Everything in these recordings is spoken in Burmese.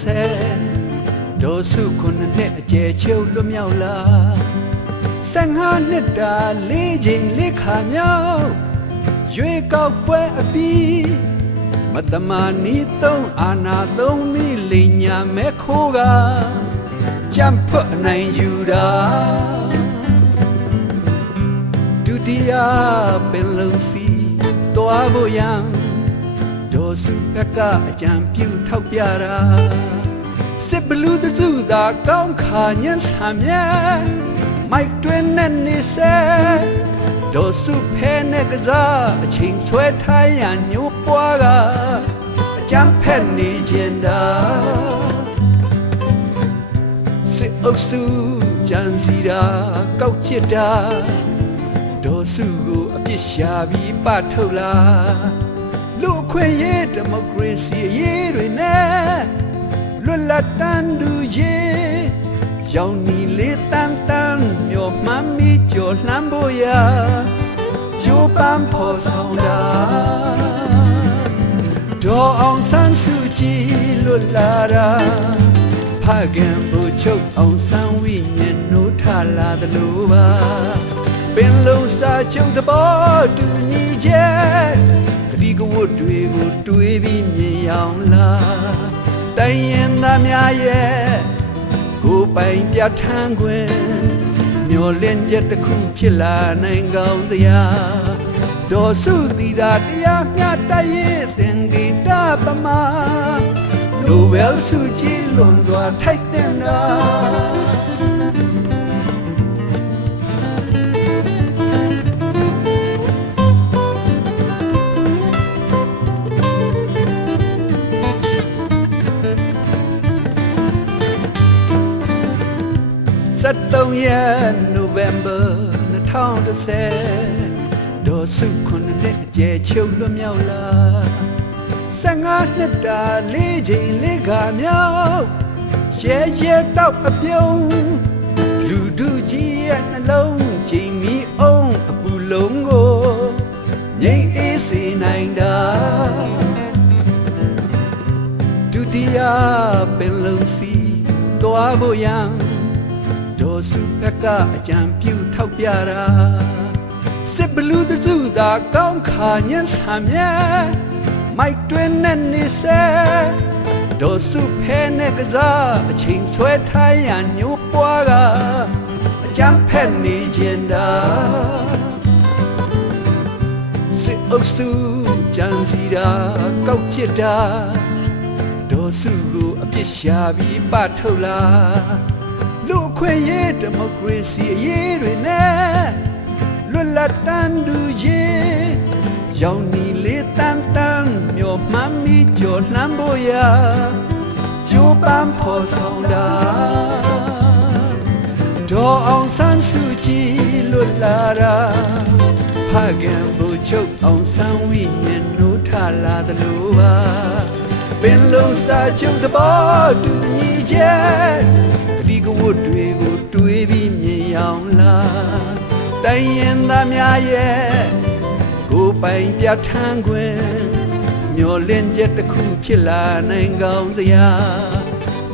ဆယ်ဒေါ်စုခုနှစ်အကျဲချုပ်လွတ်မြောက်လာ15နှစ်တာလေးချိန်လေးခါမြောက်ရွေကောက်ပွဲအပြီးမတမာနီသုံးအာနာသုံးမိလိညာမဲခိုးကကြံဖွတ်နိုင်ယူတာဒုတိယပင်လုံးစီတွားဖို့ရန်ဒေါ်စုဘက်ကအကြံပြုထောက်ပြတာစစ်ဘလူးတစုသာကောင်းခါညံဆာမြဲမိုက်တွင်နဲ့နေစေဒေါ်စုဖဲနဲ့ကစားအချိန်ဆွဲထားရန်ညိုးပွားကအကြံဖက်နေချင်တာစစ်အုပ်စုကြံစီတာကောက်ချစ်တာဒေါ်စုကိုအပြစ်ရှာပြီးပထုတ်လာလူခွင့်ရေးဒီမိုကရေစီအရေးတွေနဲ့လွတ်လပ်တန်သူရေးရောင်နီလေးတန်တန်မျောမှန်းမိကြော်လှမ်းဖို့ရာကျိုးပန်းဖို့ဆောင်တာဒေါ်အောင်ဆန်းစုကြည်လွတ်လာတာဖခင်ဘူချုပ်အောင်ဆန်းဝိညာဉ်နိုးထလာသလိုပါပင်လုံးစာချုပ်သဘောတူညီချက်အဒီကဝတ်တွေကိုတွေးပြီးမြင်အောင်လားတိုင်းရင်သားများရဲ့ကိုယ်ပိုင်ပြဋ္ဌာန်းခွင့်မျောလင့်ချက်တစ်ခုဖြစ်လာနိုင်ကောင်းစရာဒေါ်စုသီတာတရားမျှတရဲ့သင်္ကေတပမာနိုဘယ်ဆုကြီးလွန်စွာထိုက်တဲ့နာ13ရက် November 2010ဒေါ်စုခုနှစ်အကျဲချုပ်လွတ်မြောက်လာ15နှစ်တာလေးချိန်လေးခါမြောက်ရဲရဲတောက်အပြုံးလူတို့ကြီးရဲ့နှလုံးချိန်မီအောင်အပူလုံးကိုငြိမ်အေးစေနိုင်တာဒုတိယပင်လုံးစီတွားဖို့ရန်ဒေါ်စုဘက်ကအကြံပြုထောက်ပြတာစစ်ဘလူးတစုသာကောင်းခါညံဆာမြဲမိုက်တွင်နဲ့နေစေဒေါ်စုဖဲနဲ့ကစားအချိန်ဆွဲထားရန်ညိုးပွားကအကြံဖက်နေချင်တာစစ်အုပ်စုကြံစီတာကောက်ချစ်တာဒေါ်စုကိုအပြစ်ရှာပြီးပထုတ်လာလူခွင့်ရေးဒီမိုကရေစီအရေးတွေနဲ့လွတ်လပ်တန်သူရေးရောင်နီလေးတန်တန်မျောမှန်းမိကြော်လှမ်းဖို့ရာကျိုးပန်းဖို့ဆောင်တာဒေါ်အောင်ဆန်းစုကြည်လွတ်လာတာဖခင်ဘူချုပ်အောင်ဆန်းဝိညာဉ်နိုးထလာသလိုပါပင်လုံးစာချုပ်သဘောတူညီချက်ဒီကဝတ်တွေကိုတွေးပြီးမြင်အောင်လားတိုင်းရင်သားများရဲ့ကိုယ်ပိုင်ပြဋ္ဌာန်းခွင့်မျောလင့်ချက်တစ်ခုဖြစ်လာနိုင်ကောင်းစရာ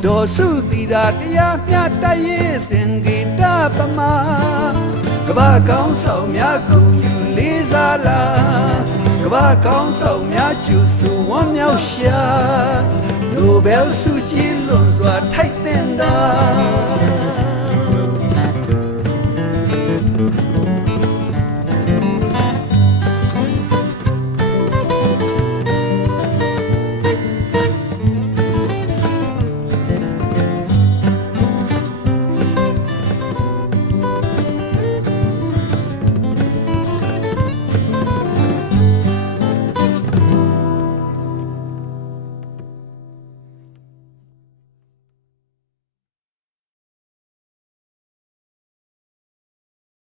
ဒေါ်စုသီတာတရားမျှတရဲ့သင်္ကေတပမာကဘာကောင်းဆောင်များကုန်ယူလေးစားလာကဘာကောင်းဆောင်များကျူဆူဝမ်းမြောက်ရှာနိုဘယ်ဆုကြီးလွန်စွာထိုက်တဲ့တာ